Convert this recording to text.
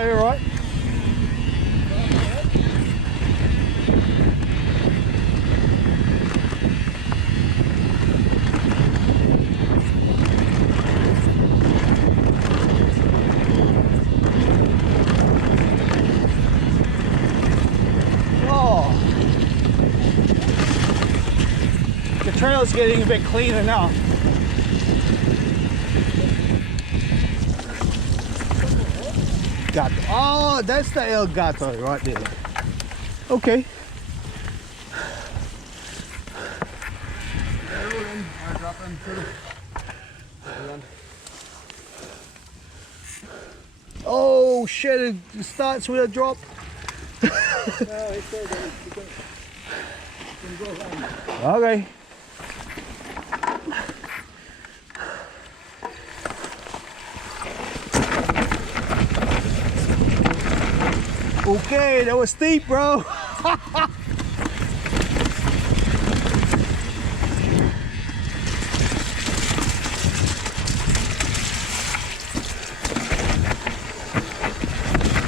Are you alright? The trail's getting a bit cleaner now. Gato. Oh, that's the El Gato right there. Okay. Oh shit, it starts with a drop. Okay. Okay, that was steep, bro.